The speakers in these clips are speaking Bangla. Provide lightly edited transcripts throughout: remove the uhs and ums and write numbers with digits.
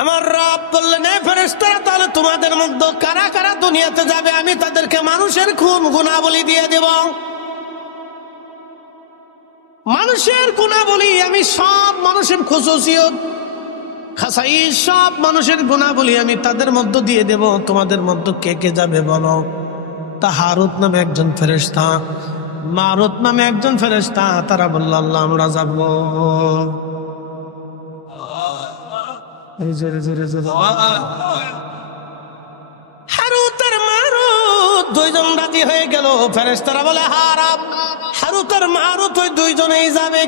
আমার রব বললেন, এ ফেরেশতারা, তাহলে তোমাদের মধ্যে কারা কারা দুনিয়াতে যাবে আমি তাদেরকে মানুষের খুন গুনাহবলি দিয়ে দেব। মানুষের গুনাহবলি আমি সব মানুষের খুসুসিয়ত খাসাই সব মানুষের গুনাহবলি আমি তাদের মধ্যে দিয়ে দেব। তোমাদের মধ্যে কে কে যাবে বলো? তা হারুত নামে একজন ফেরেশতা, মারুত নামে একজন ফেরেশতা, তারা বলল, আল্লাহ আমরা যাব। হারুত আর মারুত দুইজন রাজি হয়ে গেল। ফেরেশতারা বলে, হারুত আর মারুত ওই দুইজনেই যাবে।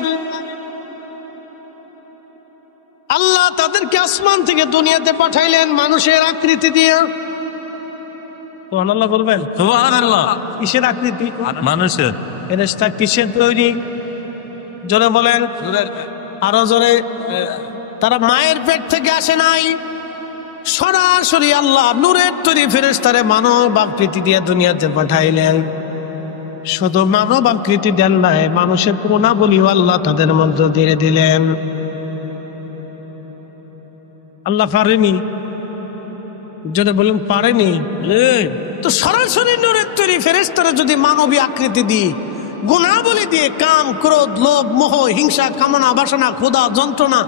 আল্লাহ তাদেরকে আসমান থেকে দুনিয়াতে পাঠাইলেন মানুষের আকৃতি দিয়ে। সুবহানাল্লাহ বলবেন? সুবহানাল্লাহ। কিসের আকৃতি? মানুষের। ফেরেশতা কিসের তৈরি? জোরে বলেন, আরো জোরে। তারা মায়ের পেট থেকে আসে নাই, সরাসরি আল্লাহ নূরের তৈরি ফেরেশতারে মানব আকৃতি দিয়ে দুনিয়াতে পাঠাইলেন। শুধু মানব আকৃতি দেন নাই, মানুষের গুণাবলীও আল্লাহ তাদের মধ্যে দিয়ে দিলেন। আল্লাহ পারেনি? যদি বলেন পারেনি, তো সরাসরি নূরের তৈরি ফেরেশতারে যদি মানবী আকৃতি দিই, গুণাবলী দিয়ে, কাম, ক্রোধ, লোভ, মোহ, হিংসা, কামনা, বাসনা, ক্ষুধা, যন্ত্রণা,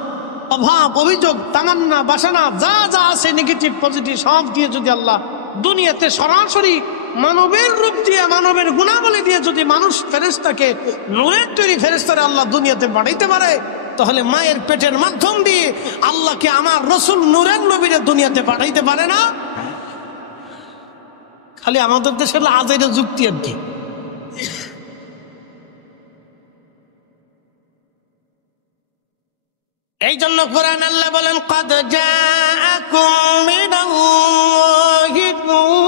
অভাব, অভিযোগ, তামান্না, বাসনা, যা যা আছে নেগেটিভ পজিটিভ সব দিয়ে যদি আল্লাহ দুনিয়াতে সরাসরি মানবের রূপ দিয়ে, মানবের গুণাবলী দিয়ে যদি মানুষ ফেরেশতাকে নূরের তৈরি ফেরেশতারে আল্লাহ দুনিয়াতে পাঠাইতে পারে, তাহলে মায়ের পেটের মাধ্যম দিয়ে আল্লাহকে আমার রসুল নূরের নবীরে দুনিয়াতে পাঠাইতে পারে না? খালি আমাদের দেশের আজাইরা যুক্তি আর কি। এই জন্য কোরআন আল্লাহ বলেন, قد جاءكم من الله نور।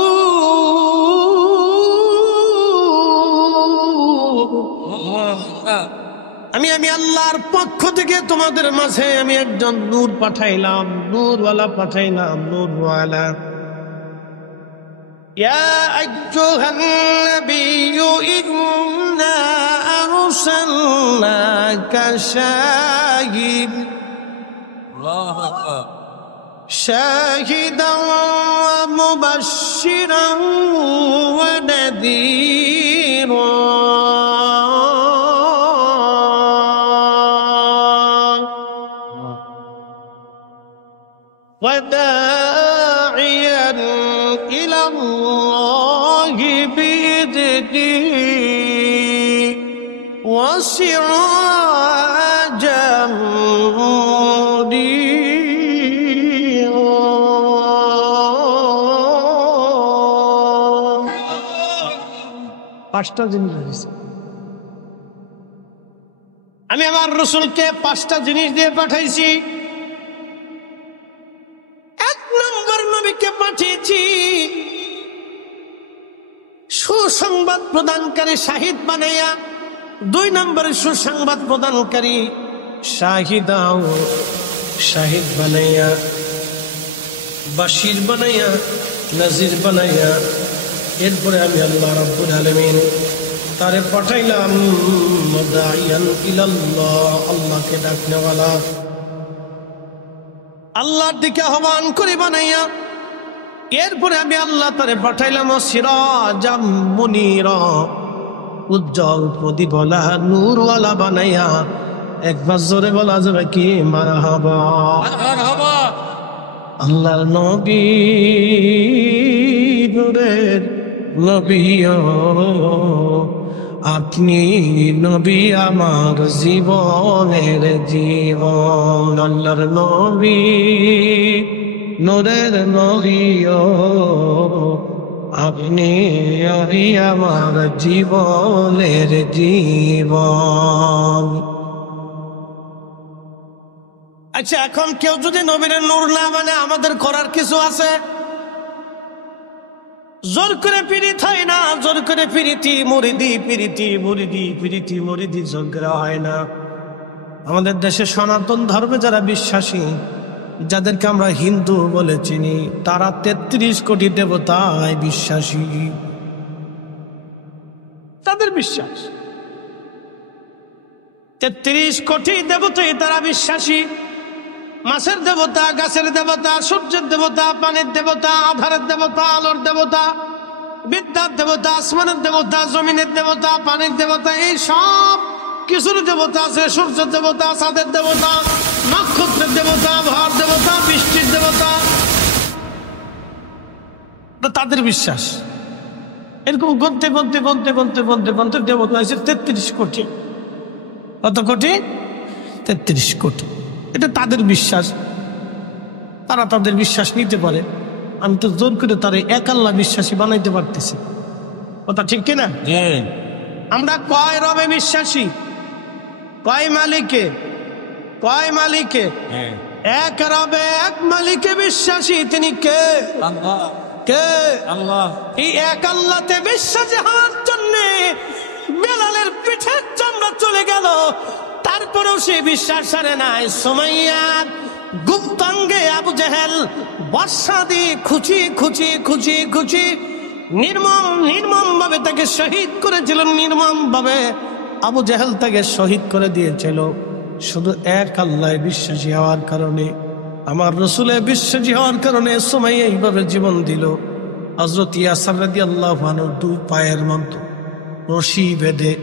আমি আল্লাহর পক্ষ থেকে তোমাদের মাঝে আমি একজন নূর পাঠাইলাম, নূরওয়ালা পাঠাইলাম, নূরওয়ালা। ইয়া আইয়ুহান নাবিয়্যু ইন্না আরসালনাকা শাহিদান ওয়া মুবাশশিরান ওয়া নাযীরা وداعيا إلى الله بإذنه وسراجا منيرا। পাঁচটা জিনিস দিয়েছে। আমি আমার রাসূলকে পাঁচটা জিনিস দিয়ে পাঠাইছি। পাঠিয়েছি সুসংবাদ প্রদানকারী, শাহিদ বানাইয়া। 2 নম্বরে সুসংবাদ প্রদানকারী, শাহিদাও, শাহিদ বানাইয়া, বাশির বানাইয়া, নাজির বানাইয়া। এরপরে আমি আল্লাহ রাব্বুল আলামিন তারে পাঠাইলাম মুদাইয়ান ইলাল্লাহ, আল্লাহকে ডাকনেওয়ালা, আল্লাহর দিকে আহ্বান করে বানাইয়া। এরপরে আমি আল্লাহ তারে পাঠাইলাম সিরাজাম মুনীরা, উজ্জ্বল প্রদীপওয়ালা, নূরওয়ালা বানাইয়া। একবার জোরে বলা যাবে কি মারহাবা? আল্লাহর নবী, নূরের নবী, আপনি নবী আমার জীবনের জীবন। আল্লাহর নবী, নূরের নবী, আপনি আমার জীবনের জীবন। আচ্ছা, এখন কেউ যদি নবীর নূর না মানে আমাদের করার কিছু আছে? জোর করে পিরিত হয় না, জোর করে পিরিতি মুরিদি, পিরিতি মুরিদি, পিরিতি মুরিদি জোর করে হয় না। আমাদের দেশে সনাতন ধর্মে যারা বিশ্বাসী, যাদেরকে আমরা হিন্দু বলে চিনি, তারা 33 কোটি দেবতায় বিশ্বাসী। তাদের বিশ্বাস 33 কোটি দেবতায় তারা বিশ্বাসী। মাছের দেবতা, গাছের দেবতা, সূর্যের দেবতা, পানির দেবতা, আধারের দেবতা, আলোর দেবতা, বিদ্যার দেবতা, আসমানের দেবতা, জমিনের দেবতা, পানির দেবতা, এই সব কিছুর দেবতা আছে। সূর্যের দেবতা, চাঁদের দেবতা, নক্ষত্রের দেবতা, আবহাওয়ার দেবতা, বৃষ্টির দেবতা, তাদের বিশ্বাস। এরকম গন্তে গন্তে গন্তে গন্তে গন্তে গন্তে দেবতা হয়েছে 33 কোটি। কত কোটি? 33 কোটি। এটা তাদের বিশ্বাস, তারা তাদের বিশ্বাস নিতে পারে। আমি তো জোর করে তারা এক আল্লাহ বিশ্বাসী বানাইতে পারতেছি। কথা ঠিক কিনা? আমরা কয় রবে বিশ্বাসী? কয় মালিকে? কয় মালিকে? এক রবে, এক মালিকে বিশ্বাসী। তিনি কে? আল্লাহ। কে? আল্লাহ। এই এক আল্লাহতে বিশ্বাসী হওয়ার জন্য বেলালের পিঠের চামড়া চলে গেল, তারপরেও সে বিশ্বাস ছাড়ে নাই। সুমাইয়ার গুপ্তাঙ্গে আবু জেহেল বর্ষা দিয়ে খুচি খুচি খুচি খুচি নির্মম ভাবে তাকে শহীদ করেছিল। নির্মম ভাবে আবু জেহেল তাকে শহীদ করে দিয়েছিল শুধু এক আল্লাহ বিশ্বাসী হওয়ার কারণে। আমার রসুলে বিশ্বাসী হওয়ার কারণে সুমাইয়া এইভাবে জীবন দিল। হযরত ইয়াসির রাদিয়াল্লাহু আনহু 2 পায়ের মধ্যে রশি বেঁধে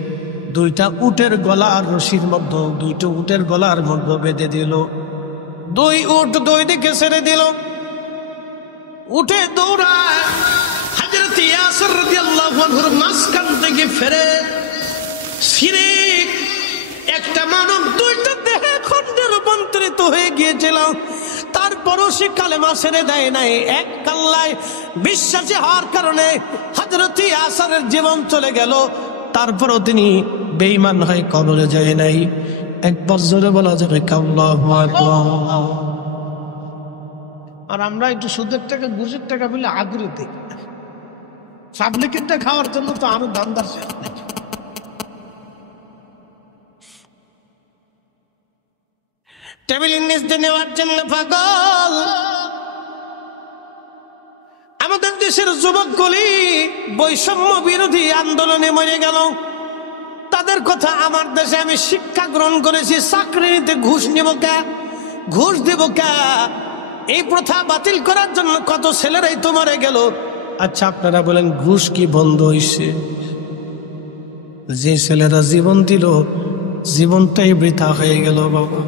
2টা উটের গলার রশির মধ্যে 2টা উটের গলার মধ্যে বেঁধে দিল। 2 উট 2 দিকে ছেড়ে দিল। উঠে দৌড়ায় হযরত ইয়াসির রাদিয়াল্লাহু আনহুর মাঝখান থেকে ফিরে একটা মানব 2টা দেহে খণ্ডে রূপান্তরিত হয়ে গিয়েছিল। তারপরও সে কালেমা ছেড়ে দেয় নাই। এক আল্লাহ বিশ্বাসী হওয়ার কারণে হযরত ইয়াসিরের জীবন চলে গেল, তারপরও তিনি বেঈমান হয়ে কবরে যায় নাই। একবার জোরে বলা যাবে আল্লাহু আকবার। আর আমরা একটু সুদের টাকা ঘুষের টাকা বলে আগ্রহ দেখি, পাবলিকেরটা খাওয়ার জন্য তো আরো দামদার শেষ নেই। টেবিলের নিচে নেওয়ার জন্য পাগল। আমাদের দেশের যুবকগুলি বৈষম্য বিরোধী আন্দোলনে মরে গেল। তাদের কথা আমার দেশে আমি শিক্ষা গ্রহণ করেছি। চাকরি নিতে ঘুষ নেব কে? ঘুষ দেব কে? এই প্রথা বাতিল করার জন্য কত ছেলেরাই তো মরে গেল। আচ্ছা আপনারা বলেন ঘুষ কি বন্ধ হয়েছে? যে ছেলেরা জীবন দিল জীবনটাই বৃথা হয়ে গেল বাবা।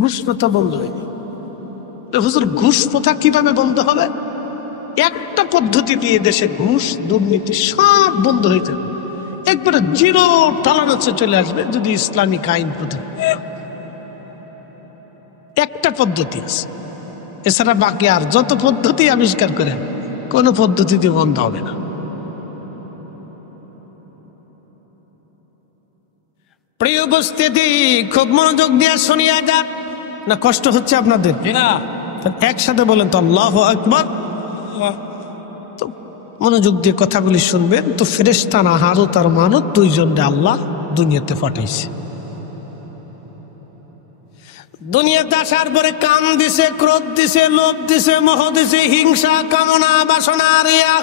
ঘুষ প্রথা বন্ধ হয়নি। হুজুর ঘুষ প্রথা কিভাবে বন্ধ হবে? একটা পদ্ধতি দিয়ে দেশে ঘুষ দুর্নীতি সব বন্ধ হয়ে যাবে, একবারে 0 টলারেন্সে চলে আসবে যদি ইসলামিক আইন প্রথা। একটা পদ্ধতি আছে, এছাড়া বাকি আর যত পদ্ধতি আবিষ্কার করেন কোন পদ্ধতিতে বন্ধ হবে না। প্রিয় উপস্থিতি, খুব মনোযোগ দিয়ে শুনিয়া যান। না কষ্ট হচ্ছে আপনাদের? একসাথে বলেন তো আল্লাহু আকবার। তো মনোযোগ দিয়ে কথাগুলি শুনবেন। তো ফেরেশতা হারুত আর মারুত 2 জনকে আল্লাহ দুনিয়াতে পাঠাইছে। দুনিয়াতে আসার পরে কাম দিছে, ক্রোধ দিছে, লোভ দিছে, মোহ দিছে, হিংসা, কামনা, বাসনা, রিয়া।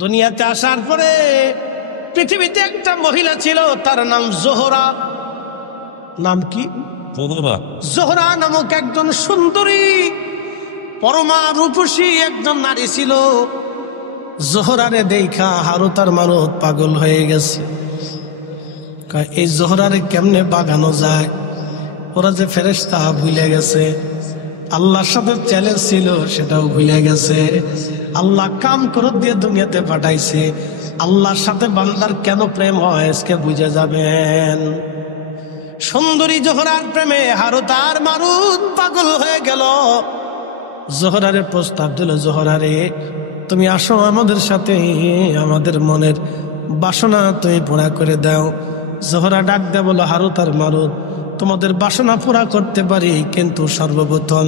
দুনিয়াতে আসার পরে পৃথিবীতে একটা মহিলা ছিল, তার নাম জোহরা। নাম কি? জোহরা নামক একজন সুন্দরী পরমা রূপসী একজন নারী ছিল। জোহরারে দেখা হারুত আর মারুত পাগল হয়ে গেছে। এই জোহরারে কেমনে বাগানো যায়? ওরা যে ফেরেশতা ভুলে গেছে, আল্লাহর সাথে চ্যালেঞ্জ ছিল সেটাও ভুলে গেছে। আল্লাহ কাম ক্রোধ দিয়ে দুনিয়াতে পাঠাইছে। আল্লাহর সাথে বান্দার কেন প্রেম হয় আজকে বুঝে যাবেন। সুন্দরী জোহরার প্রেমে হারুত আর মারুত পাগল হয়ে গেল। জোহরারে প্রস্তাব দিল, জোহরারে তুমি আসো আমাদের সাথে, আমাদের মনের বাসনা তুমি পুরা করে দাও। জোহরা ডাক দেয় বলো, হারুত আর মারুত তোমাদের বাসনা পুরা করতে পারি, কিন্তু সর্বপ্রথম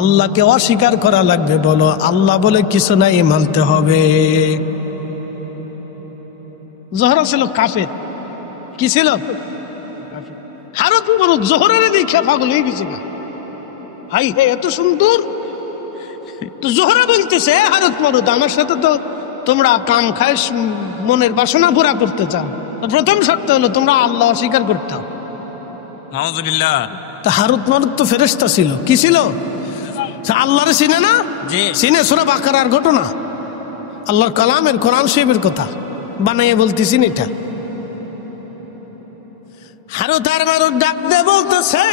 আল্লাহকে অস্বীকার করা লাগবে। বলো আল্লাহ বলে কিছু নাই, মানতে হবে। জোহরা ছিল কাফের। কি ছিল? হারুত মারুত জোহরারে দেখে পাগল হয়ে গেছে। ভাই এত সুন্দর। তো জোহরা বলতেছে, হারুত মারুত আমার সাথে তো তোমরা কাম খায় মনের বাসনা পুরা করতে চাও, প্রথম শর্ত হলো তোমরা আল্লাহ অস্বীকার করতে হবে। নাউযুবিল্লাহ। তা হারুত মারুত তো ফেরেশতা ছিল, কি ছিল? আল্লাহরে চিনে না? জি। চিনে। সূরা বাকারার ঘটনা, আল্লাহর কালামের, কোরআন শরীফের কথা বানাইয়ে বলতেছি এটা। হারুত আর মারুত ডাক দিয়ে বলতেছে,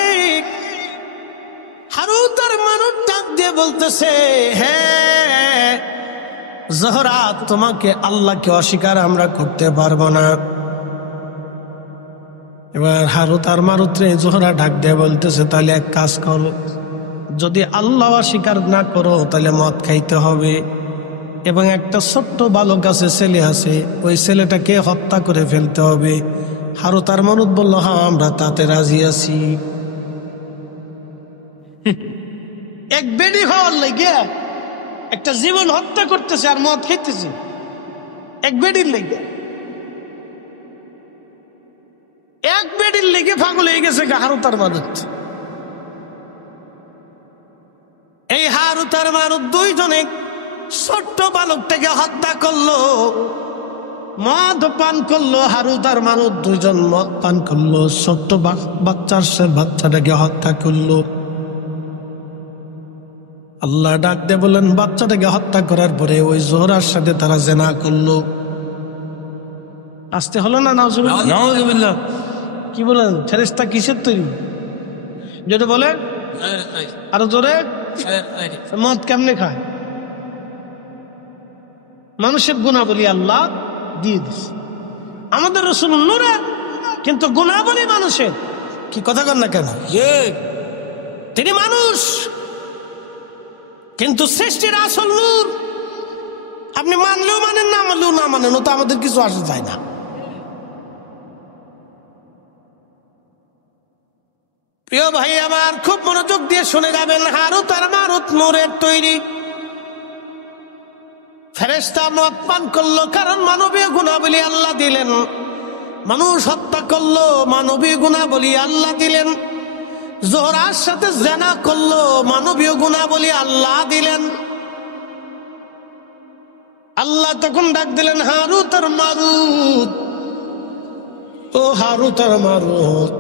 হারুত আর মারুত ডাক দিয়ে বলতেছে, হ্যাঁ জোহরা, তোমাকে আল্লাহকে অস্বীকার আমরা করতে পারবো না। এবার হারুত আর মারুত রে জোহরা ডাক দিয়ে বলতেছে, তাহলে এক কাজ করো, যদি আল্লাহ অস্বীকার না করো তাহলে মদ খাইতে হবে, এবং একটা ছোট্ট বালক আছে, ছেলে আছে, ওই ছেলেটাকে হত্যা করে ফেলতে হবে। হারুত আর মারুত বলল, হ্যাঁ আমরা তাতে রাজি আছি। এক বেডি হওয়ার লাগে একটা জীবন হত্যা করতেছে আর মদ খাইতেছে, এক বেডির লেগে, এক বেডির লেগে পাগল হয়ে গেছে হারুত আর মারুত। এই হারুত আর মারুত দুইজনে ছোট্ট বালকটাকে হত্যা করলো, মদ পান করলো। হারুত আর মারুত দুইজন মদ পান করলো, ছোট্ট বাচ্চাটাকে হত্যা করলো। আল্লাহ ডাক দিয়ে বললেন, বাচ্চাটাকে হত্যা করার পরে ওই জোহরার সাথে তারা জেনা করলো। আসতে হলো না? নাউযুবিল্লাহ। কি বলেন? ফেরেশতা কিসের তৈরি? যেটা বলে আরো জোরে, মদ কেমনে খায়? মানুষের গুণাবলী আল্লাহ দিয়ে দিচ্ছে। আমাদের রাসূল নূরে, কিন্তু গুণাবলী মানুষের। কি কথা কন না কেন? তিনি মানুষ, কিন্তু সৃষ্টির আসল নূর। আপনি মানলেও মানেন, না মানলেও না মানেন, ও তো আমাদের কিছু আসে যায় না। প্রিয় ভাই আমার, খুব মনোযোগ দিয়ে শুনে যাবেন। হারুত আর মারুত নূরের তৈরি। ফেরেশতা মদ পান করলো, কারণ মানবীয় গুণাবলী আল্লাহ দিলেন। মানুষ হত্যা করলো, মানবীয় গুণাবলী আল্লাহ দিলেন। জোহরার সাথে জেনা করলো, মানবীয় গুণাবলী আল্লাহ দিলেন। আল্লাহ তখন ডাক দিলেন, হারুত আর মারুত, ও হারুত আর মারুত,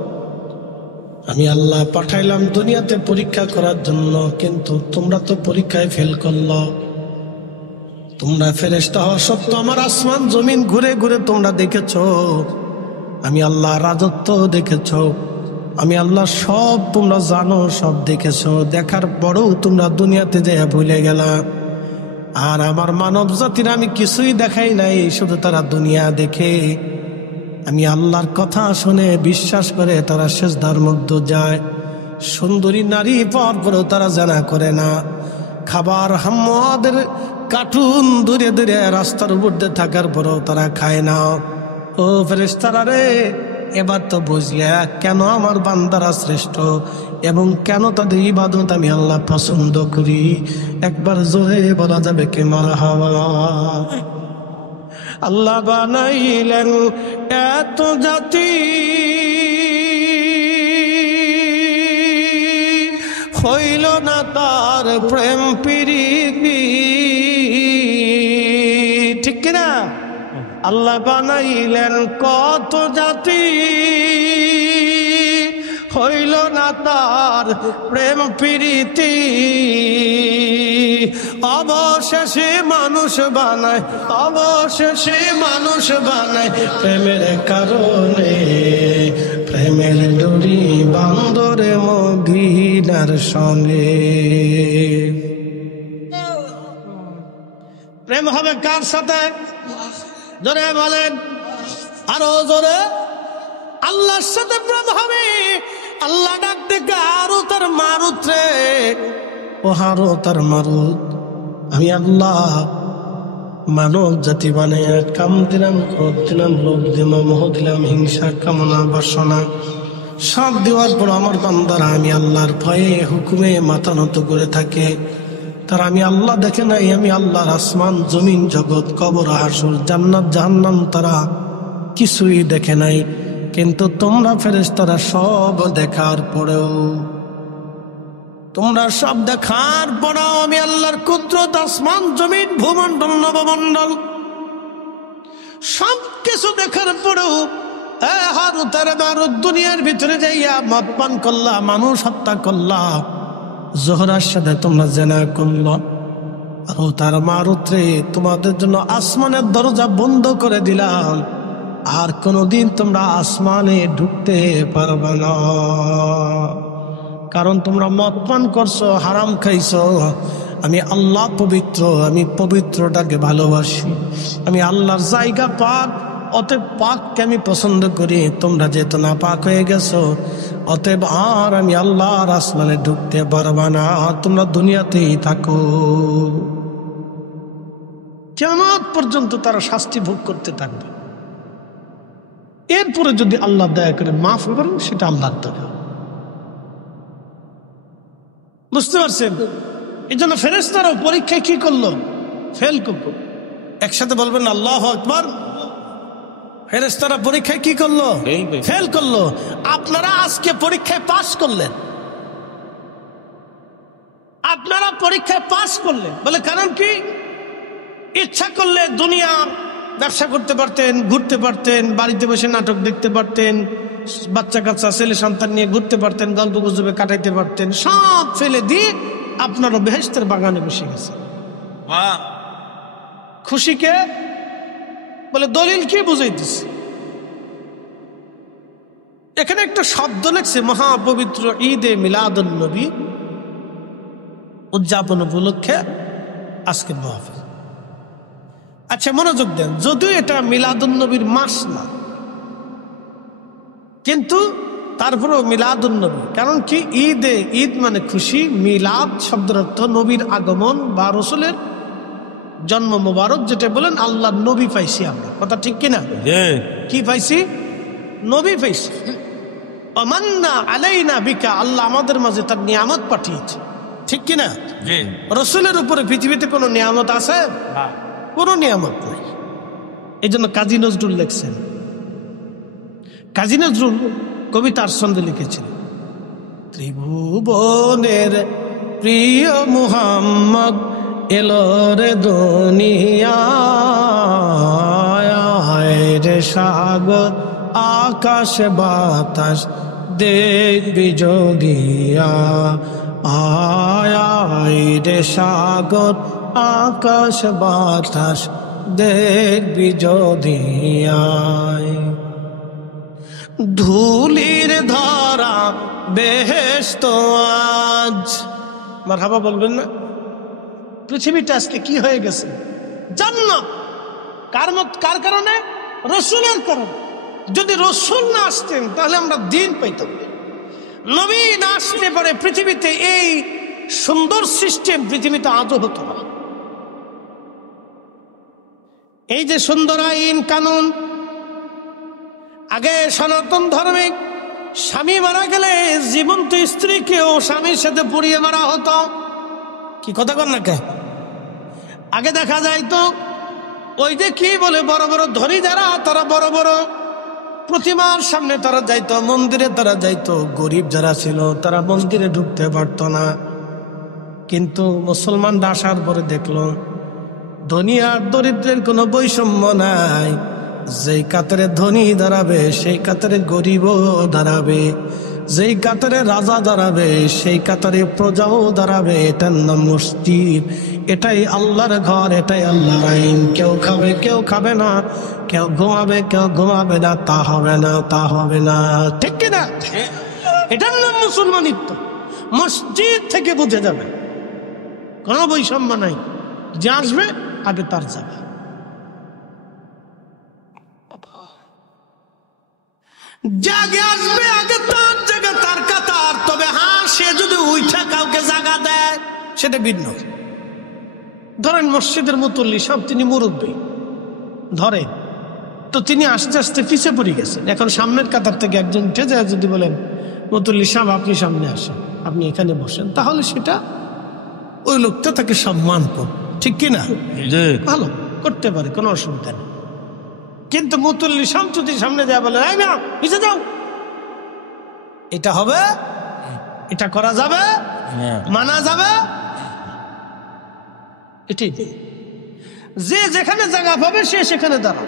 আমি আল্লাহ পাঠাইলাম দুনিয়াতে পরীক্ষা করার জন্য, কিন্তু তোমরা তো পরীক্ষায় ফেল করলো। তোমরা ফেরেশতা হওয়া সত্ত্বেও আমার আসমান জমিন ঘুরে ঘুরে তোমরা দেখেছো, আমি আল্লাহ রাজত্ব দেখেছো, আমি আল্লাহ সব তোমরা জানো, সব দেখেছো। দেখার পরেও তোমরা দুনিয়াতে যেয়ে ভুলে গেলা। আর আমার মানব জাতির আমি কিছুই দেখাই নাই, শুধু তারা দুনিয়া দেখে, আমি আল্লাহর কথা শুনে বিশ্বাস করে তারা সিজদার মধ্যে যায়। সুন্দরী নারী পাওয়ার পরেও তারা জানা করে না। খাবার হাম্মাদের কার্টুন দূরে দূরে রাস্তার উপর দিয়ে থাকার পরেও তারা খায় না। ও ফেরেশতারা রে, এবার তো বুঝলে কেন আমার বান্দারা শ্রেষ্ঠ এবং কেন তাদের ইবাদত আমি আল্লাহ পছন্দ করি। একবার জোরে বলা যাবে কি মারহাবা। আল্লাহ বানাইলেন এত জাতি, হইল না তার প্রেম প্রীতি। ঠিক কিনা? আল্লাহ বানাইলেন কত জাতি, হইল না তার প্রেম প্রীতি। অবশেষে মানুষ বানায়, অবশেষে মানুষ বানায় প্রেমের কারণে। প্রেমের ডোরি বান্দরে মদিনার সঙ্গে। প্রেম হবে কার সাথে? জোরে বলেন, আরো জোরে। আল্লাহর সাথে প্রেম হবে। আল্লাহ ডাক ডেকে হারুত আর মারুত রে, ও হারুত আর মারুত, আমি আল্লাহ মানব জাতি বানাইয়া কাম দিলাম, ক্রোধ দিলাম, লোভ দিলাম, মোহ দিলাম, হিংসা, কামনা, বাসনা সব দেওয়ার পর আমার বান্দারা আমি আল্লাহর ভয়ে হুকুমে মাথা নত করে থাকে। তারা আমি আল্লাহ দেখে নাই, আমি আল্লাহর আসমান জমিন জগৎ কবর হাসর জান্নাত জাহান্নাম তারা কিছুই দেখে নাই। কিন্তু তোমরা ফেরেশতারা সব দেখার পরেও, তোমরা সব দেখার পরেও আমি আল্লাহর কুদরত, আসমান জমিন ভূমণ্ডল নবমণ্ডল সব কিছু দেখার পরেও হারুত আর মারুত দুনিয়ার ভিতরে যাইয়া মদ পান করলা, মানুষ হত্যা করলা, জোহরার সাথে তোমরা জেনা করলা। হারুত আর মারুত রে, তোমাদের জন্য আসমানের দরজা বন্ধ করে দিলাম, আর কোনদিন তোমরা আসমানে ঢুকতে পারবে না। কারণ তোমরা মদ পান করছো, হারাম খাইছো। আমি আল্লাহ পবিত্র, আমি পবিত্রটাকে ভালোবাসি, আমি আল্লাহর জায়গা পাক, অতএব পাককে আমি পছন্দ করি। তোমরা যেহেতু না পাক হয়ে গেছো, অতএব আর আমি আল্লাহর আসমানে ঢুকতে পারবা না, তোমরা দুনিয়াতেই থাকো। কিয়ামত পর্যন্ত তারা শাস্তি ভোগ করতে থাকবে। এরপরে যদি আল্লাহ দয়া করে মাফ করেন, সেটা আল্লাহর দয়া। বুঝতে পারছেন? এই জন্য ফেরেশতারাও পরীক্ষায় কি করলো? ফেল করলো। একসাথে বলবেন আল্লাহু আকবার। ফেরেশতারা পরীক্ষায় কি করলো? ফেল করলো। আপনারা আজকে পরীক্ষায় পাস করলেন, আপনারা পরীক্ষায় পাস করলেন। বলে কারণ কি? ইচ্ছা করলে দুনিয়া ব্যবসা করতে পারতেন, ঘুরতে পারতেন, বাড়িতে বসে নাটক দেখতে পারতেন, বাচ্চা কাচ্চা ছেলে সন্তান নিয়ে ঘুরতে পারতেন, গল্প গুজবে কাটাইতে পারতেন। সব ফেলে দিয়ে আপনারা বেহেশতের বাগানে বসে গেছেন। খুশিকে বলে দলিল কি বুঝাইতেছে? এখানে একটা শব্দ লেখছে, মহাপবিত্র ঈদে মিলাদুন নবী উদযাপন উপলক্ষে আজকের মাহফিল। আচ্ছা মনোযোগ দেন, যদিও এটা মিলাদুন নবীর মাস না, কিন্তু তারপরেও মিলাদুন নবী। কারণ কি? ঈদে, ঈদ মানে খুশি, মিলাদ শব্দের অর্থ নবীর আগমন বা রসুলের জন্ম মোবারক, যেটা বলেন আল্লাহ নবী পাইছি আমরা। কথা ঠিক কিনা? কি পাইছি? নবী পাইছি। আমান্না আলাইনা বিকা, আল্লাহ আমাদের মাঝে তার নিয়ামত পাঠিয়েছে। ঠিক কিনা? রসুলের উপরে পৃথিবীতে কোনো নিয়ামত আছে? কোনো নিয়ামত নাই। এই জন্য কাজী নজরুল লিখছেন, কাজী নজরুল কবিতার ছন্দে লিখেছেন, ত্রিভুবনের প্রিয় মুহাম্মদ এলো রে দুনিয়ায়, রে সাগর আকাশ বাতাস দেখবি যদিয়া, আয় রে সাগর আকাশ বাতাস দেখবি যদিয়া, ধুলির ধরা বেহেশত আজ। মারহাবা বলবেন না? পৃথিবীটা আজকে কি হয়ে গেছে? জান্নাত। কার কারণে? রসুলের কারণে। যদি রসুল না আসতেন তাহলে আমরা দিন পাইতাম। নবী না আসতে পারে পৃথিবীতে এই সুন্দর সিস্টেম পৃথিবীতে আজও হতো না। এই যে সুন্দর আইন কানুন, আগে সনাতন ধর্মে স্বামী মারা গেলে জীবন্ত স্ত্রীকেও স্বামীর সাথে পুড়িয়ে মারা হতো। কি কথা কর না কে? আগে দেখা যায় তো ওই যে কি বলে, বড় বড় ধনী যারা, তারা বড় বড় প্রতিমার সামনে তারা যাইতো, মন্দিরে তারা যাইতো। গরিব যারা ছিল তারা মন্দিরে ঢুকতে পারত না। কিন্তু মুসলমানরা আসার পরে দেখলো ধনী আর দরিদ্রের কোনো বৈষম্য নাই। যেই কাতারে ধনী দাঁড়াবে সেই কাতারে গরিবও দাঁড়াবে, যেই কাতারে রাজা দাঁড়াবে সেই কাতারে প্রজাও দাঁড়াবে। এটার নাম মসজিদ, এটাই আল্লাহর ঘর, এটাই আল্লাহর আইন। কেউ খাবে কেউ খাবে না, কেউ ঘুমাবে কেউ ঘুমাবে না, তা হবে না, তা হবে না। ঠিক কিনা? এটার নাম মুসলমানিত্ব। মসজিদ থেকে বুঝে যাবে কোনো বৈষম্য নাই, যে আসবে আগে তার যাবে। জাগে আসবে আগে তার জায়গা, তার কাতার। তবে হ্যাঁ, সে যদি উঠা কাউকে জায়গা দেয় সেটা ভিন্ন। ধরেন মসজিদের মুতল্লি সাহেব, তিনি মুরব্বী ধরেন, তো তিনি আস্তে আস্তে পিছে পড়ে গেছেন। এখন সামনের কাতার থেকে একজন উঠে যায়, যদি বলেন মুতল্লি সাহেব আপনি সামনে আসেন, আপনি এখানে বসেন, তাহলে সেটা ওই লোকটা তাকে সম্মান করবে। ঠিক কিনা? ভালো করতে পারে, কোনো অসুবিধা নেই। কিন্তু মুতল্লি সাহেব যদি সামনে যায় বলে এই না পিছে যাও, এটা হবে? এটা করা যাবে? মানা যাবে? এটাই যে যেখানে জায়গা পাবে সে সেখানে দাঁড়াও।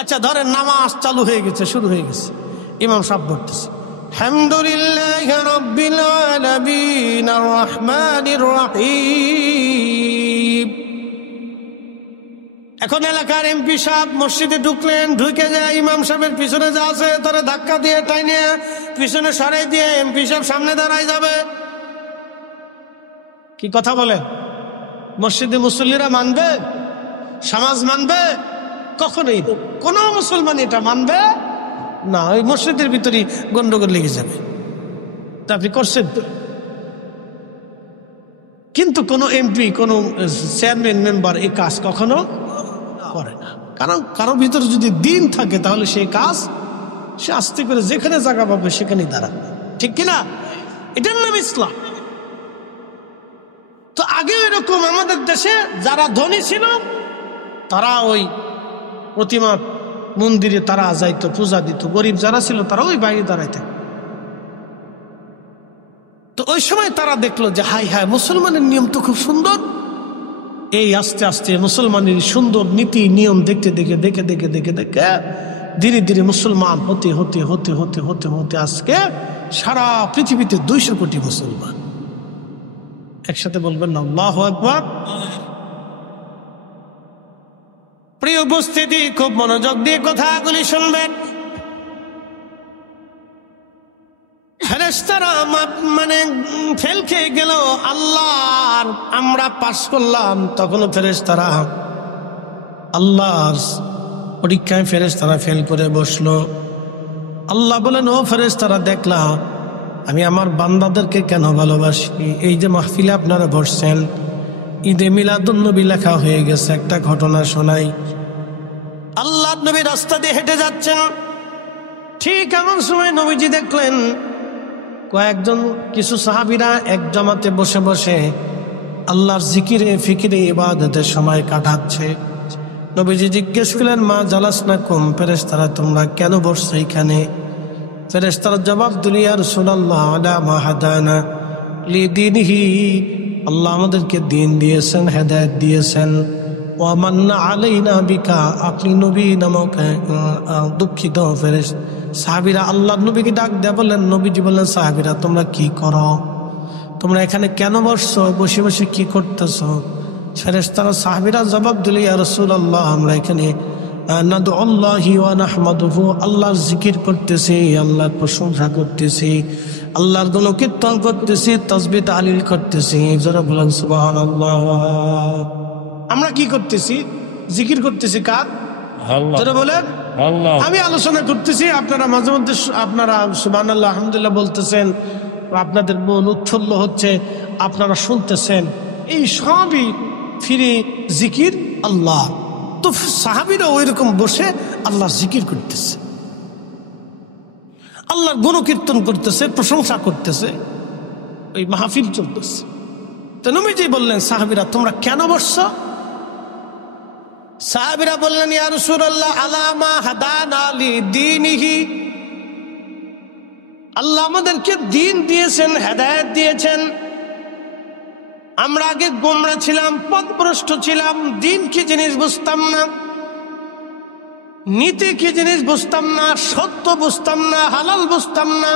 আচ্ছা ধরেন নামাজ চালু হয়ে গেছে, শুরু হয়ে গেছে, ইমাম সাহেব বলতেছে আলহামদুলিল্লাহি রাব্বিল আলামিন আর রহমানির রহিম। এখন এলাকার এমপি সাহেব মসজিদে ঢুকলেন, ঢুকে যায় ইমাম সাহেবের পিছনে যা আছে তারা ধাক্কা দিয়ে টাইনে পিছনে সরাই দিয়ে এমপি সাহেব সামনে দাঁড়ায় যাবে। কি কথা বলেন? মসজিদে মুসল্লিরা মানবে? সমাজ মানবে? কখনোই কোন মুসলমান এটা মানবে না। ওই মসজিদের ভিতরে গন্ডগোল লেগে যাবে। তা আপনি করছেন তো, কিন্তু কোন এমপি কোন চেয়ারম্যান মেম্বার এই কাজ কখনো করে না। কারণ কারোর ভিতরে যদি দিন থাকে তাহলে সেই কাজ সে আস্তে করে যেখানে জায়গা পাবে সেখানেই দাঁড়াবে, ঠিক কিনা? এটার নাম ইসলাম। তো আগে এরকম আমাদের দেশে যারা ধনী ছিল তারা ওই প্রতিমা মন্দিরে তারা যাইতো, পূজা দিত। গরিব যারা ছিল তারা ওই বাইরে দাঁড়াইতেন। তো ওই সময় তারা দেখলো যে হাই হাই, মুসলমানের নিয়ম তো খুব সুন্দর। এই আস্তে আস্তে মুসলমানের সুন্দর নীতি নিয়ম দেখতে দেখে দেখে দেখে দেখে দেখে ধীরে ধীরে মুসলমান হতে হতে হতে হতে হতে হতে আজকে সারা পৃথিবীতে 200 কোটি মুসলমান। একসাথে বলবেন না আল্লাহু আকবার। প্রিয় উপস্থিতি, খুব মনোযোগ দিয়ে কথাগুলি শুনবেন। ফেরেশতারা মানে ফেল খেয়ে গেল, আল্লাহর আমরা পাস করলাম, তখনও ফেরেশতারা আল্লাহর পরীক্ষায় ফেরেশতারা ফেল করে বসলো। আল্লাহ বলেন, ও ফেরেশতারা, দেখলাম আমি আমার বান্দাদেরকে কেন ভালোবাসি। এই যে মাহফিলে আপনারা বসছেন, ঈদে মিলাদুন নবী লেখা হয়ে গেছে। একটা ঘটনা শোনাই। আল্লাহ নবী রাস্তা দিয়ে হেঁটে যাচ্ছেন, ঠিক এমন সময় নবীজি দেখলেন কয়েকজন কিছু সাহাবীরা এক জামাতে বসে বসে আল্লাহর জিকিরে ফিকিরে ইবাদতের সময় কাটাচ্ছে। নবীজি জিজ্ঞেস করলেন, মা জালাসনাকুম, ফেরেশতারা তোমরা কেন বসছো এখানে? ফেরেশতারা জবাব দিল, ইয়া রাসূলুল্লাহ, আলা মা হাদানা লিদীনিহি, আল্লাহ আমাদেরকে দ্বীন দিয়েছেন, হেদায়েত দিয়েছেন। ওয়া মান্না আলাইনা বিকা, আপনি নবী নামক দুঃখিত ফেরেশতা। সাহাবীরা আল্লাহ নবীকে ডাক দেয়া বললেন, নবীজি বললেন, সাহাবীরা তোমরা কি করো? তোমরা এখানে কেন বসছো? বসে বসে কি করতেছো? ফেরেশতারা সাহাবীরা জবাব দিল, ইয়া রাসূলুল্লাহ, আমরা এখানে নাদউল্লাহি ওয়া নাহমাদুহু, আল্লাহর জিকির করতেছি, আল্লাহর প্রশংসা করতেছি, আল্লাহর গুণকীর্তন করতেছি, তাসবিহ তাহলিল করতেছি। যারা বলেন সুবহানাল্লাহ। আমরা কি করতেছি? জিকির করতেছি। কার? আল্লাহ। যারা বলেন আল্লাহ। আমি আলোচনা করতেছি, আপনারা মাঝে মধ্যে আপনারা সুবহানাল্লাহ আলহামদুলিল্লাহ বলতেছেন, আপনাদের মন উৎফুল্ল হচ্ছে, আপনারা শুনতেছেন। এই সবই ফিরে জিকির আল্লাহ। তো সাহাবীরা ওইরকম বসে আল্লাহর জিকির করতেছে, আল্লাহর গুণকীর্তন করতেছে, প্রশংসা করতেছে, ওই মাহফিল চলতেছে। তো নবীজি বললেন, সাহাবীরা তোমরা কেন বসছো? সাহাবীরা বললেন, ইয়া রাসূলুল্লাহ, আলা মা হাদানা লিদীনিহি, আল্লাহ আমাদেরকে দ্বীন দিয়েছেন, হেদায়েত দিয়েছেন। আমরা আগে গোমরা ছিলাম, পথভ্রষ্ট ছিলাম, দ্বীন কি জিনিস বুঝতাম না, নীতি কি জিনিস বুঝতাম না, সত্য বুঝতাম না, হালাল বুঝতাম না,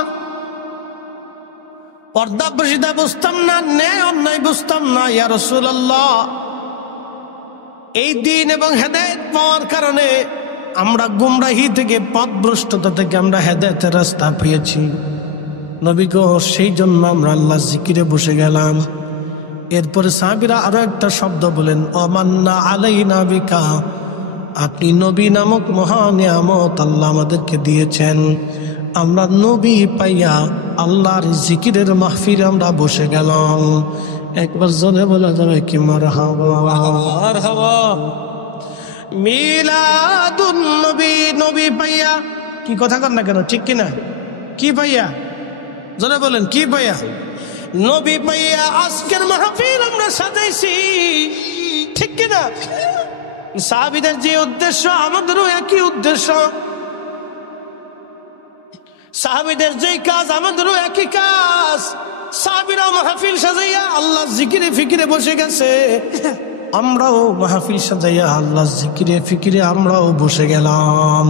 পর্দা প্রসিদ্ধা বুঝতাম না, ন্যায় অন্যায় বুঝতাম না। ইয়া রাসূলুল্লাহ, এই দ্বীন এবং হেদায়েত পাওয়ার কারণে আমরা গুমরাহি থেকে, পথভ্রষ্টতা থেকে আমরা হেদায়েতের রাস্তা পেয়েছি। নবী গো, সেই জন্য আমরা আল্লাহ জিকিরে বসে গেলাম। এরপরে সাহাবীরা আরো একটা শব্দ বলেন, আমান্না আলাইনা বিকা, আপনি নবী নামক মহা নিয়ামত আল্লাহ আমাদেরকে দিয়েছেন। আমরা নবী পাইয়া আল্লাহর জিকিরের মাহফিলে আমরা বসে গেলাম। একবার জোরে বলা যাবে কি মারহাবা? মারহাবা। মিলাদুন নবী, নবী পাইয়া, কি কথা কর না কেন, ঠিক কিনা? কি পাইয়া? জোরে বলেন, কি পাইয়া? নবী পাইয়া আজকের মাহফিল আমরা সাজাইছি, ঠিক কিনা? সাহাবীদের যে উদ্দেশ্য, আমাদেরও একই উদ্দেশ্য। সাহাবীদের যেই কাজ, আমাদেরও একই কাজ। সাহাবীরা মাহফিল সাজাইয়া আল্লাহ জিকিরে ফিকিরে বসে গেছে। আমরাও মাহফিল সাজাইয়া আল্লাহ জিকিরে ফিকিরে আমরাও বসে গেলাম।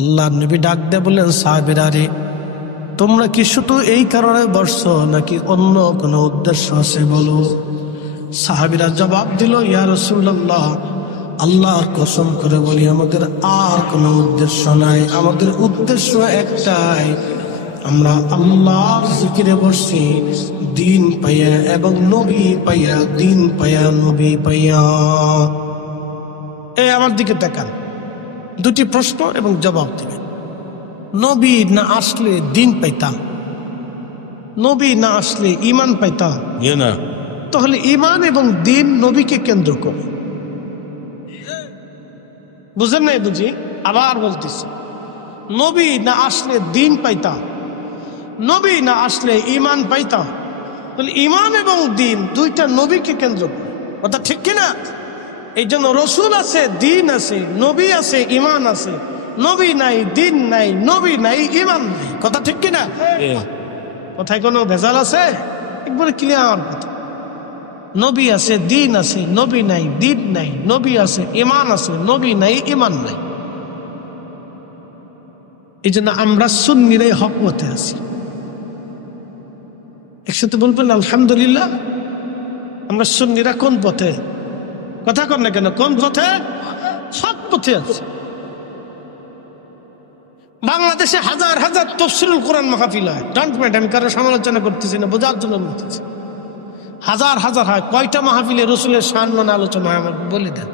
আল্লাহ নবী ডাক দিয়ে বললেন, সাহাবীরা রে, তোমরা কি শুধু এই কারণে বসছো নাকি অন্য কোনো উদ্দেশ্য আছে বলো? সাহাবীরা জবাব দিল, ইয়া রাসূলুল্লাহ, আল্লাহর কসম করে বলি আমাদের আর কোনো উদ্দেশ্য নাই, আমাদের উদ্দেশ্য একটাই, আমরা আল্লাহর জিকিরে বসছি দিন পাইয়া এবং নবী পাইয়া, দিন পাইয়া নবী পাইয়া। আমার দিকে তাকান, দুটি প্রশ্ন এবং জবাব দিবেন। নবী না আসলে দিন পাইতাম, নবী না আসলে ঈমান পাইতাম না, তাহলে ঈমান এবং দিন নবীকে কেন্দ্র করে। বুঝেন নাই বুঝি? আবার বলতেছি, নবী না আসলে দিন পাইতাম, নবী না আসলে ঈমান পাইতাম, তাহলে ঈমান এবং দিন দুইটা নবীকে কেন্দ্র করে। কথা ঠিক কিনা? এই জন্য রসুল আছে, দিন আছে, নবী আছে, ঈমান আছে। নবী নাই, দিন নাই, নবী নাই, ঈমান নাই। কথা ঠিক কিনা? কথায় কোনো ভেজাল আছে? একবারে ক্লিয়ার কথা। নবী আছে, দিন আছে, নবী নাই, দিন নাই, নবী আছে, ঈমান আছে, নবী নাই, ঈমান নাই। এই জন্য আমরা সুন্নিরাই হক পথে আছি। একসাথে বলবেন আলহামদুলিল্লাহ। আমরা সুন্নিরা কোন পথে? কথা কর না কেন? কোন পথে? হক পথে আছে। বাংলাদেশে হাজার হাজার তাফসীরুল কোরআন মাহফিল হয়। ডোন্ট মাইন্ড, আমি কারো সমালোচনা করতেছি না, বোঝার জন্য বলতেছি। হাজার হাজার হয়। কয়টা মাহফিলে রসুলের শান মানে আলোচনা হয় আমাকে বলে দেন,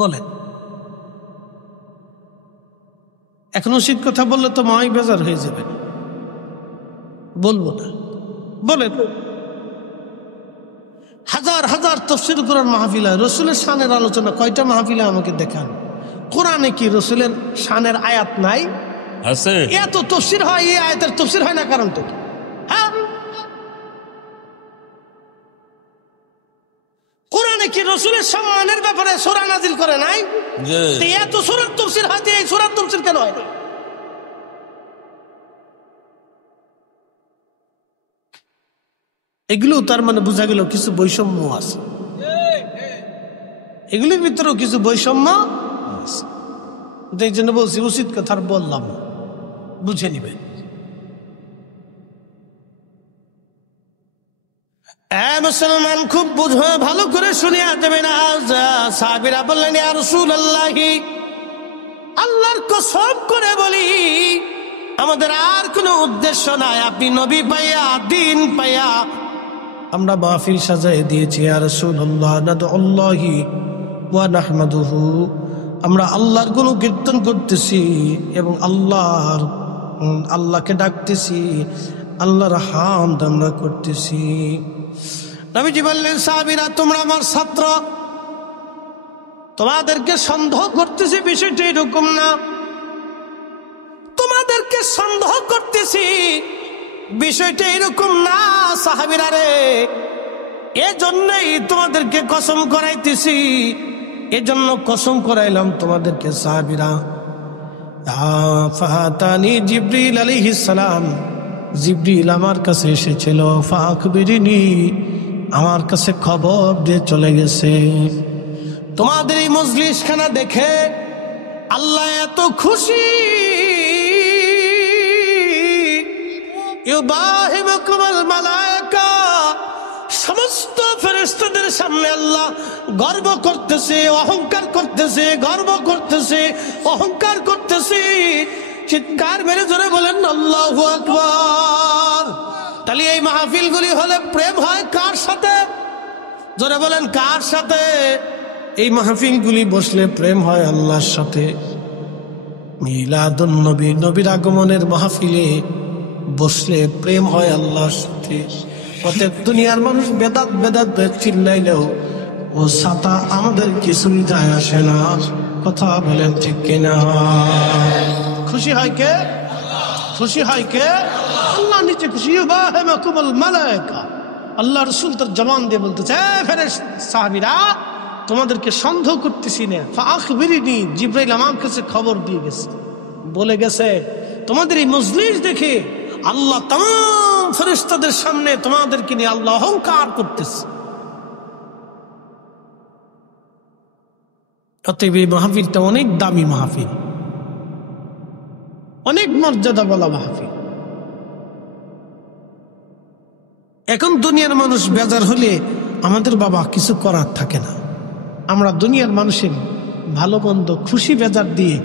বলেন। এখন উচিত কথা বললে তো মাই বেজার হয়ে যাবে, বলবো না। বলেন, হাজার হাজার তাফসীরুল কোরআন মাহফিল হয়, রসুলের শানের আলোচনা কয়টা মাহফিলে আমাকে দেখান। কোরআনে কি রসুলের শানের আয়াত নাই? আছে। এত তাফসীর হয়, এই আয়াতের তাফসীর হয় না, কারণটা কি? হ্যাঁ, কোরআনে কি রসুলের সম্মানের ব্যাপারে সূরা নাজিল করে নাই? এত সূরার তাফসীর হয়, এই সূরার তাফসীর কেন হয়? এগুলো তার মানে বোঝা গেল কিছু বৈষম্য আছে, এগুলোর ভিতরেও কিছু বৈষম্য আছে। এই জন্য বলছি, উচিত কথা বললাম, বুঝে নিবেন। মুসলমান খুব বুঝো, ভালো করে শুনিয়া দেবেন। সাহাবীরা বললেন, ইয়া রাসূলুল্লাহ, আল্লাহর কসম করে বলি আমাদের আর কোনো উদ্দেশ্য নাই, আপনি নবী পাইয়া, দিন পাইয়া আমরা মাহফিল সাজাই দিয়েছি। ইয়া রাসূলুল্লাহ, নাদউল্লাহি ওয়া নাহমাদুহু, আমরা আল্লাহর গুণকীর্তন করতেছি এবং আল্লাহকে ডাকতেছি, আল্লাহর হামদ আমরা করতেছি। নবীজি বললেন, সাহাবীরা তোমরা আমার ছাত্র, তোমাদেরকে সন্দেহ করতেছি, বিষয়টা এরকম না। তোমাদেরকে সন্দেহ করতেছি, বিষয়টা এরকম না সাহাবীরা রে। এজন্যই তোমাদেরকে কসম করাইতেছি, এজন্য কসম করাইলাম তোমাদেরকে সাহাবীরা। ফাতানি জিবরিল আলাইহিস সালাম, জিবরিল আমার কাছে এসেছিল। ফাখবিরিনি, আমার কাছে খবর দিয়ে চলে গেছে। তোমাদের এই মজলিসখানা দেখে আল্লাহ এত খুশি, ইউবাহিবুকুমুল মালায়েকা, সমস্ত ফেরেশতাদের সামনে আল্লাহ গর্ব করতেছে, অহংকার করতেছে, গর্ব করতেছে, অহংকার করতেছে। চিৎকার মেরে জোরে বলেন আল্লাহু আকবার। তাহলে এই মাহফিলগুলি হলে প্রেম হয় কার সাথে? জোরে বলেন, কার সাথে? এই মাহফিলগুলি বসলে প্রেম হয় আল্লাহর সাথে। মিলাদুন নবী, নবীর আগমনের মাহফিলে বসলে প্রেম হয় আল্লাহর সাথে। প্রত্যেক দুনিয়ার মানুষ বেদাত বেদাত চিল্লাইলেও ও সাতা আমাদের কিছুই যায় আসে না। কথা বলেন ঠিক কিনা? খুশি হয় কে? খুশি হয় কে? আল্লাহ নিজে খুশি। ইউবাহিবুকুমুল মালায়েকা, আল্লাহ রাসূল তার জবান দিয়ে বলতেছে, ফেরেশতা সাহাবীরা তোমাদেরকে সন্দেহ করতেছি না। ফাখবিরিনি, জিবরাইল আমার কাছে খবর দিয়ে গেছে, বলে গেছে তোমাদের এই মজলিস দেখে আল্লাহ तमाम ফেরেশতাদের সামনে তোমাদেরকে নিয়ে আল্লাহ অহংকার করতেছে। অতএব এই মাহফিলটা অনেক দামি মাহফিল, অনেক মর্যাদা বলা মাহফিল। এখন দুনিয়ার মানুষ বেজার হলে আমাদের বাবা কিছু করার থাকে না। আমরা দুনিয়ার মানুষের ভালো মন্দ খুশি বেজার দিয়ে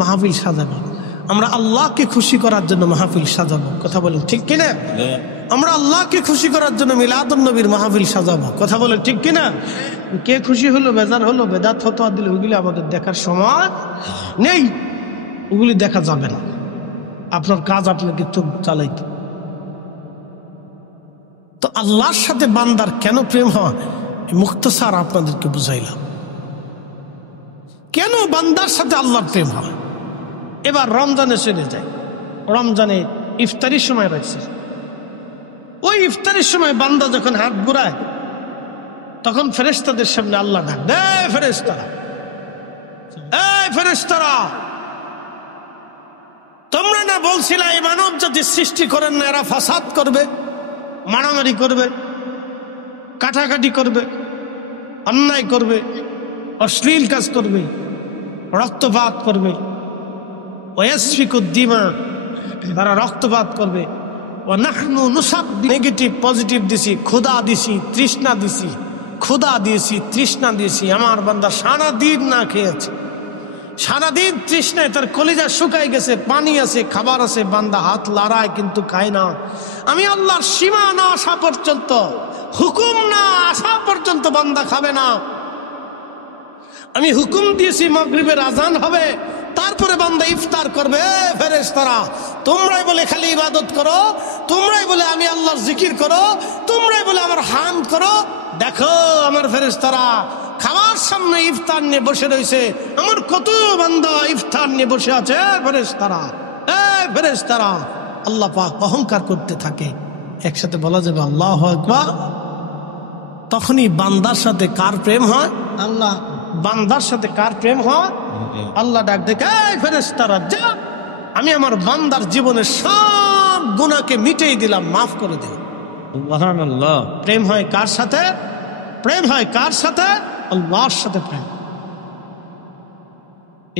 মাহফিল সাজাবো। আমরা আল্লাহকে খুশি করার জন্য মাহফিল সাজাবো। কথা বলেন ঠিক কিনা? আমরা আল্লাহকে খুশি করার জন্য মিলাদুন নবীর মাহফিল সাজাবো। কথা বলেন ঠিক কিনা? কে খুশি হলো বেজার হলো বেদাত ফতোয়া দিলে ওগুলি আমাদের দেখার সময় নেই, ওগুলি দেখা যাবে না। আপনার কাজ আপনাকে তো চালাইতে। তো আল্লাহর সাথে বান্দার কেন প্রেম হয় মুখতাসার আপনাদেরকে বুঝাইলাম। কেন বান্দার সাথে আল্লাহর প্রেম হয়। এবার রমজানে চলে যায়। রমজানে ইফতারির সময় রয়েছে, ওই ইফতারির সময় বান্দা যখন হাত ঘুরায় তখন ফেরেশতাদের সামনে আল্লাহ ডাক দেয়, ফেরেশতারা, এই ফেরেশতারা, তোমরা না বলছিলে এই মানব জাতি সৃষ্টি করেন না এরা ফাসাদ করবে, মারামারি করবে, কাটাকাটি করবে, অন্যায় করবে, অশ্লীল কাজ করবে, রক্তপাত করবে, ওয়াসফিকুদ্দিমা, তারা রক্তপাত করবে। ও নাহনু নুসাব, নেগেটিভ পজিটিভ দিছি, ক্ষুধা দিছি, তৃষ্ণা দিছি, ক্ষুধা দিয়েছি, তৃষ্ণা দিয়েছি। আমার বান্দা সারাদিন না খেয়েছে, সারাদিন তৃষ্ণায় তার কলিজা শুকাই গেছে, পানি আছে, খাবার আছে, বান্দা হাত লড়ায় কিন্তু খায় না। আমি আল্লাহর সীমা না আসা পর্যন্ত, হুকুম না আসা পর্যন্ত বান্দা খাবে না। আমি হুকুম দিয়েছি মাগরিবের আজান হবে, তারপরে বান্দা ইফতার করবে। ফেরেশতারা, তোমরাই বলে খালি ইবাদত করো, তোমরাই বলে আমি আল্লাহর জিকির করো, তোমরাই বলে আমার হামদ করো। দেখো আমার ফেরেশতারা খাবার সামনে ইফতার নিয়ে বসে রয়েছে, আমার কত বান্দা ইফতার নিয়ে বসে আছে। ফেরেশতারা, ফেরেশতারা, আল্লাহ পাক অহংকার করতে থাকে। একসাথে বলা যাবে আল্লাহু আকবার। তখনই বান্দার সাথে কার প্রেম হয়? আল্লাহ। বান্দার সাথে কার প্রেম হয়? আল্লাহ ডাক দেখে, ফেরেশতারা যা, আমি আমার বান্দার জীবনের সব গুনাহকে মিটিয়ে দিলাম, মাফ করে দিলাম। সুবহানাল্লাহ। প্রেম হয় কার সাথে? প্রেম হয় কার সাথে? আল্লাহর সাথে প্রেম।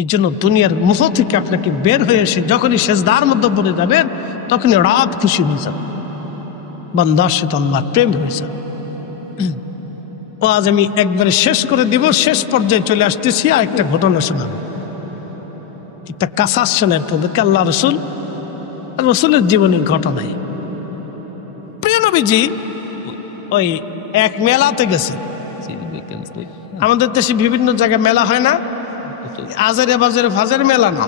এই জন্য দুনিয়ার মুখ থেকে আপনাকে বের হয়ে এসে যখনই সেজদার মধ্যে পড়ে যাবেন তখনই রাত খুশি হয়ে যাবে, বান্দার সাথে আল্লাহর প্রেম হয়ে যাবে। ও আজ আমি একবারে শেষ করে দিব, শেষ পর্যায়ে চলে আসতেছি। আর একটা ঘটনা শোনাবো, একটা কাসাস শোনেন তাদেরকে। আল্লাহ রসুলের জীবনের ঘটনায় প্রিয় নবীজি ওই এক মেলাতে গেছে। আমাদের দেশে বিভিন্ন জায়গায় মেলা হয় না, আজারে বাজারে ফাজের মেলা না,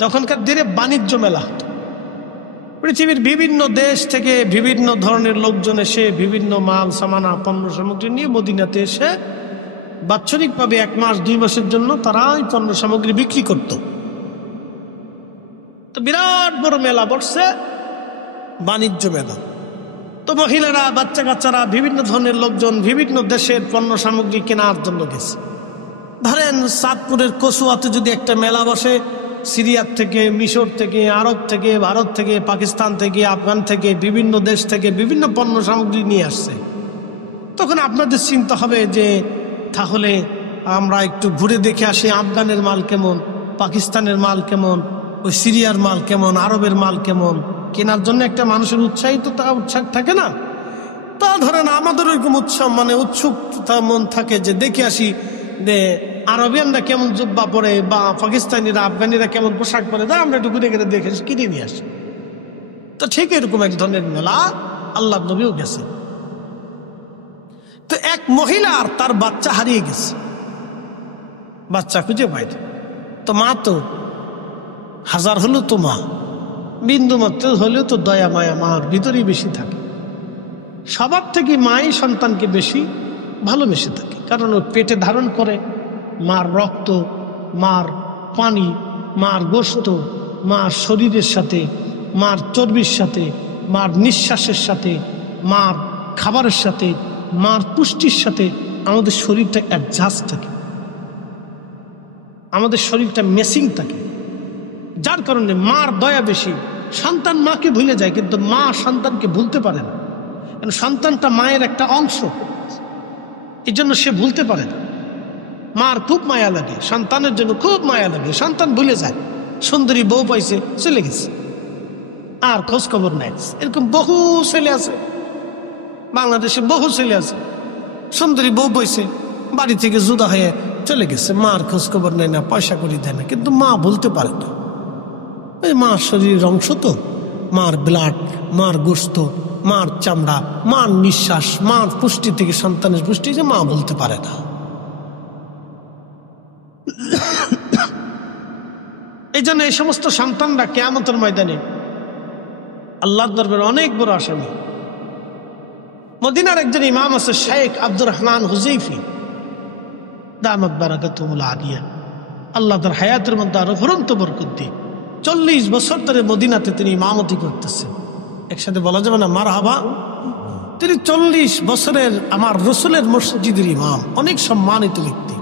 তখনকার দিনে বাণিজ্য মেলা হতো। পৃথিবীর বিভিন্ন দেশ থেকে বিভিন্ন ধরনের লোকজন এসে বিভিন্ন মাল সামানা পণ্য সামগ্রী নিয়ে মদিনাতে এসে বাৎসরিকভাবে 1 মাস 2 মাসের জন্য তারা এই পণ্য সামগ্রী বিক্রি করত। তো বিরাট বড় মেলা বসছে, বাণিজ্য মেলা। তো মহিলারা, বাচ্চা কাচ্চারা, বিভিন্ন ধরনের লোকজন বিভিন্ন দেশের পণ্য সামগ্রী কেনার জন্য গেছে। ধরেন চাঁদপুরের কচুয়াতে যদি একটা মেলা বসে, সিরিয়ার থেকে, মিশর থেকে, আরব থেকে, ভারত থেকে, পাকিস্তান থেকে, আফগান থেকে, বিভিন্ন দেশ থেকে বিভিন্ন পণ্য সামগ্রী নিয়ে আসছে, তখন আপনাদের চিন্তা হবে যে তাহলে আমরা একটু ঘুরে দেখে আসি আফগানের মাল কেমন, পাকিস্তানের মাল কেমন, ওই সিরিয়ার মাল কেমন, আরবের মাল কেমন। কেনার জন্য একটা মানুষের উৎসাহ থাকে না? তা ধরেন আমাদের ওইরকম উৎসুকতা মন থাকে যে দেখে আসি যে আরবিয়ানরা কেমন জুব্বা পরে বা পাকিস্তানিরা, আফগানিরা কেমন পোশাক পরে, তা আমরা একটু ঘুরে ঘুরে দেখে কিনে নিয়ে আসি। তো ঠিক এরকম এক ধরনের মেলা আল্লাহ নবীও গেছে। তো এক মহিলা আর তার বাচ্চা হারিয়ে গেছে, বাচ্চা খুঁজে পাইনি। তো মা তো হাজার হলেও তো মা, বিন্দু মাত্র হলেও তো দয়া মায়া মার ভিতরেই বেশি থাকে। সবার থেকে মাই সন্তানকে বেশি ভালোবেসে থাকে, কারণ ও পেটে ধারণ করে মার রক্ত, মার পানি, মার গোশত, মার শরীরের সাথে, মার চর্বির সাথে, মার নিঃশ্বাসের সাথে, মার খাবারের সাথে, মার পুষ্টির সাথে আমাদের শরীরটা অ্যাডজাস্ট থাকে, আমাদের শরীরটা মেসিং থাকে। যার কারণে মার দয়া বেশি। সন্তান মাকে ভুলে যায়, কিন্তু মা সন্তানকে ভুলতে পারে না, কারণ সন্তানটা মায়ের একটা অংশ, এই জন্য সে ভুলতে পারে না। মার খুব মায়া লাগে, সন্তানের জন্য খুব মায়া লাগে, সন্তান ভুলে যায়, সুন্দরী বউ পাইছে চলে গেছে, আর খোঁজ খবর নাই। এরকম বহু ছেলে আছে বাংলাদেশে, বহু ছেলে আছে সুন্দরী বউ পাইছে, বাড়ি থেকে জুদা হয়ে চলে গেছে, মার খোঁজ খবর নেয় না, পয়সা করি দেয় না, কিন্তু মা বলতে পারে না। এই মার শরীরের অংশ তো, মার ব্লাড, মার গোশত, মার চামড়া, মার নিঃশ্বাস, মার পুষ্টি থেকে সন্তানের পুষ্টি, যে মা বলতে পারে না। এই জন্য এই সমস্ত সন্তানরা কিয়ামতের ময়দানে আল্লাহর দরবারে অনেক বড় আসামি। মদিনার একজন ইমাম আছে শেখ আব্দুর রহমান হুযাইফি দামাত বারাকাতুহুল আলিয়া, আল্লাহ তার হায়াতের মধ্যে আরো ফুরন্ত বরকত দিয়ে 40 বছর ধরে মদিনাতে তিনি ইমামতি করতেছেন। একসাথে বলা যাবে না মারহাবা। তিনি 40 বছরের আমার রসুলের মসজিদের ইমাম, অনেক সম্মানিত ব্যক্তি।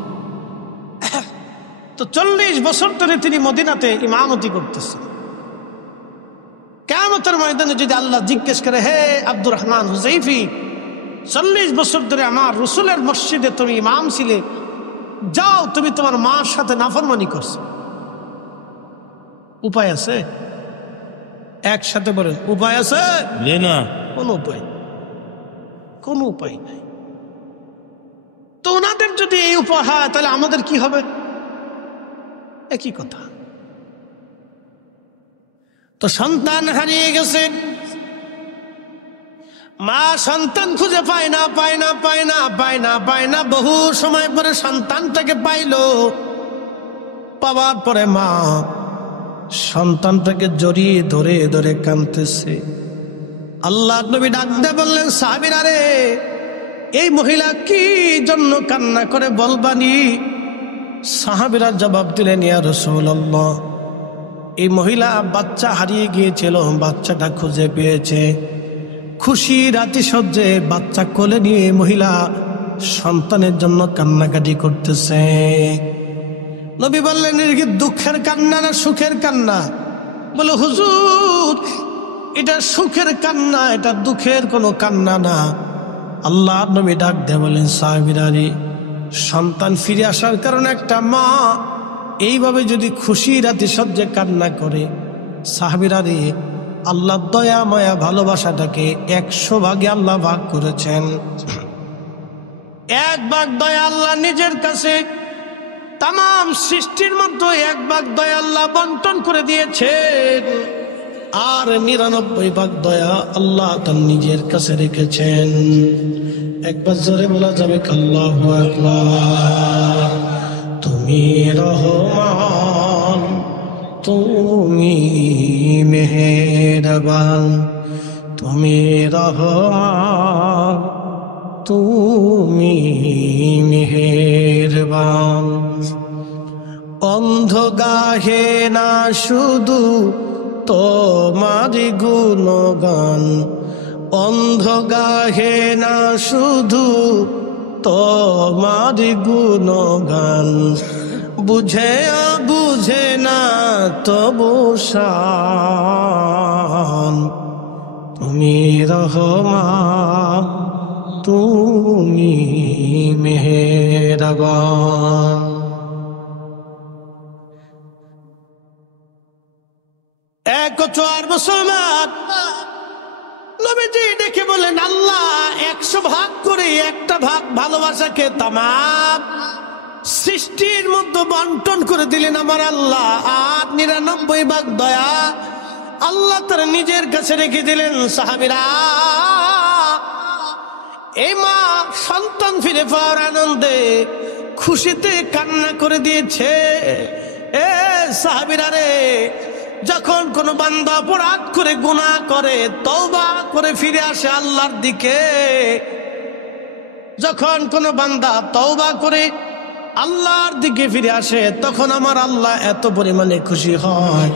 তো 40 বছর ধরে তিনি মদিনাতে ইমামতি করতেছেন। কিয়ামতের ময়দানে যদি আল্লাহ জিজ্ঞেস করে, হে আব্দুর রহমান হুযাইফি, 40 বছর ধরে আমার রসুলের মসজিদে তুমি ইমাম ছিলে, যাও তুমি তোমার মার সাথে নাফরমানি করছো, উপায় আছে? একসাথে বলেন, উপায় আছে? না, কোন উপায়, কোন উপায় নাই। তো ওনাদের যদি এই উপায় হয়, তাহলে আমাদের কি হবে? একই কথা। তো সন্তান হারিয়ে গেছে, মা সন্তান খুঁজে পায় না, পায় না, পায় না, পায় না, পায় না। বহু সময় পরে সন্তানটাকে পাইলো, পাওয়ার পরে মা সন্তানটাকে জড়িয়ে ধরে ধরে কাঁদতেছে। আল্লাহ নবী ডাকতে বললেন, সাহাবীরা রে, এই মহিলা কি জন্য কান্না করে বলবানি? সাহাবীরা জবাব দিলেন, ইয়া রাসূলুল্লাহ, এই মহিলা বাচ্চা হারিয়ে গিয়েছিল, বাচ্চাটা খুঁজে পেয়েছে। খুশি রাতিসজ্জে বাচ্চা কোলে নিয়ে মহিলা সন্তানের জন্য কান্নাকাটি করতেছে। নবী বললেন, এর কি দুঃখের কান্না না সুখের কান্না? বলে, হুজুর, এটা সুখের কান্না, এটা দুঃখের কোনো কান্না না। আল্লাহ নবী ডাক দিয়ে বলেন, সাহাবীরা রে, সন্তান ফিরে আসার কারণে একটা মা এইভাবে যদি খুশি রাতিসজ্জে কান্না করে, সাহাবীরা রে, আল্লাহ দয়া মায়া ভালোবাসাটাকে 100 ভাগে আল্লাহ ভাগ করেছেন। 1 ভাগ দয়া আল্লাহ নিজের কাছে, তাম সৃষ্টির মধ্যে 1 ভাগ দয়া আল্লাহ বন্টন করে দিয়েছেন, আর 99 ভাগ দয়া আল্লাহ তার নিজের কাছে রেখেছেন। একবার জোরে বলা যাবে আল্লাহু আকবার। তুমি রহমান, তুমি মেহেরবান, তুমি রহমান, তুমি মেহেরবান। অন্ধ গাহে না শুধু তোমার গুণগান, অন্ধ গাহে না শুধু তোমার গুণগান, বুঝে বুঝে না তবু শান। তুমি রহমান, তুমি মেহেরবান। 104 মুসলমান নবীজি ডেকে বলেন, আল্লাহ 100 ভাগ করে 1টা ভাগ ভালোবাসাকে তাম সৃষ্টির মধ্যে বন্টন করে দিলেন আমার আল্লাহ, আর 99 ভাগ দয়া আল্লাহ তার নিজের কাছে রেখে দিলেন। সাহাবীরা, এই মা সন্তান ফিরে পাওয়ার আনন্দে খুশিতে কান্না করে দিয়েছে। এ সাহাবীরা রে, যখন কোন বান্দা অপরাধ করে গুনাহ করে তওবা করে ফিরে আসে আল্লাহর দিকে, যখন কোন বান্দা তওবা করে আল্লাহর দিকে ফিরে আসে, তখন আমার আল্লাহ এত পরিমাণে খুশি হয়,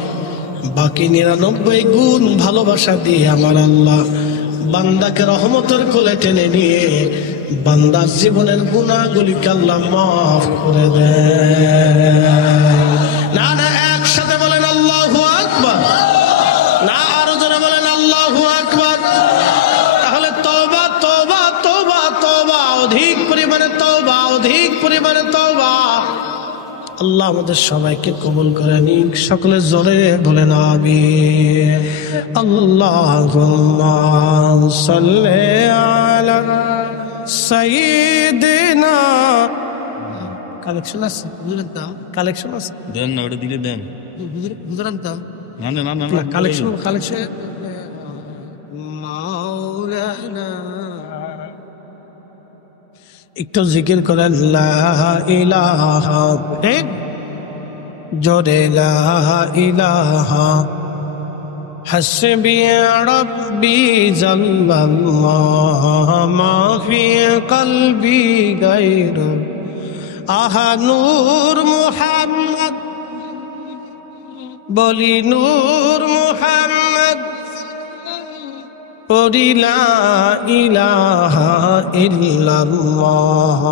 বাকি 99 গুণ ভালোবাসা দিয়ে আমার আল্লাহ বান্দাকে রহমতের কোলে টেনে নিয়ে বান্দার জীবনের গুনাহগুলিকে আল্লাহ মাফ করে দেয়। না না, একসাথে বলেন আল্লাহু আকবার। না, আরো জোরে বলেন আল্লাহু আকবার। তাহলে তওবা তওবা তওবা তওবা, অধিক পরিমাণে তওবা, অধিক পরিমাণে তওবা। আল্লাহ আমাদের সবাইকে কবুল করে নিক। সকলে জোরে বলেন আমিন। আল্লাহুম্মা সাল্লি আলা সাইয়্যিদিনা। কালেকশন আছে, কালেকশন আছে, দেন না, ওটা দিলে দেন। না না না না কালেকশন মাওলানা। একটু জিকির করেন লা ইলাহা, জোরে লা ইলাহা হাসবি রাব্বি জাল্লাল্লাহ মা ফি কলবি গায়রু। আহা নূর মুহাম্মদ, বলি নূর মুহাম্মদ, পড়ি লা ইলাহা ইল্লাল্লাহ।